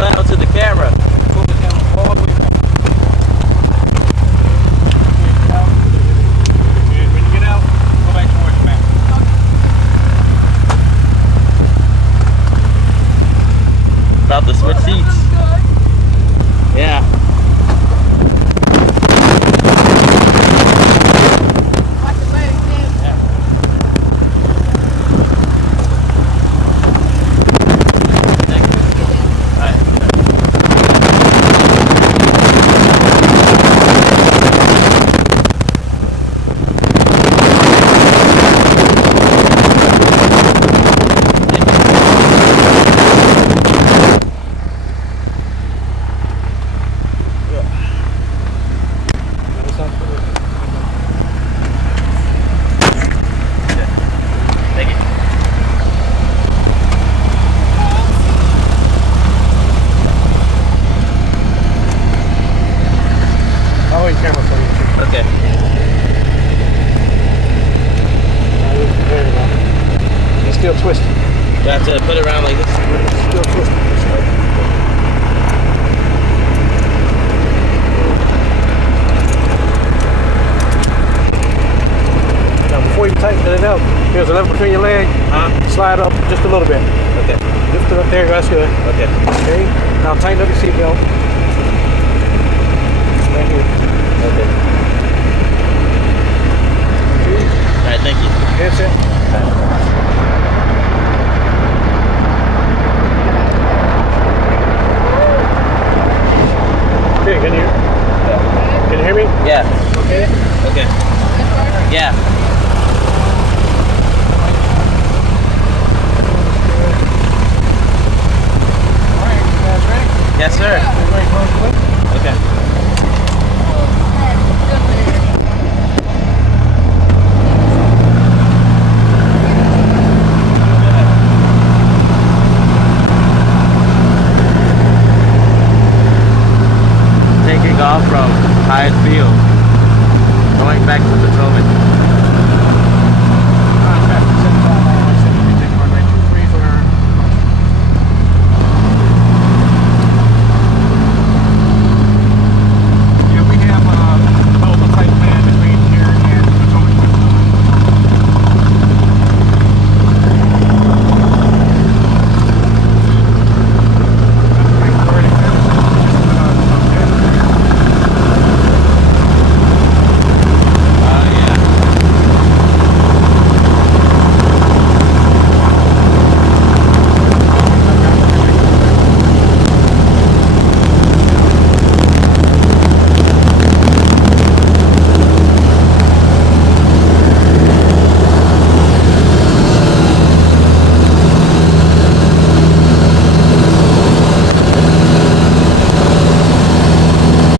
loud to the camera. Pull the camera all the way back. And when you get out, go back towards the map. About to switch seats. Yeah. Okay. It's still twisted. You have to put it around like this. It's still twisted. Now before you tighten it up, here's a level between your legs. Slide up just a little bit. Okay. Lift it up there, that's good. Okay. Okay. Now tighten up your seatbelt. Right here. Okay. Alright, thank you. That's it.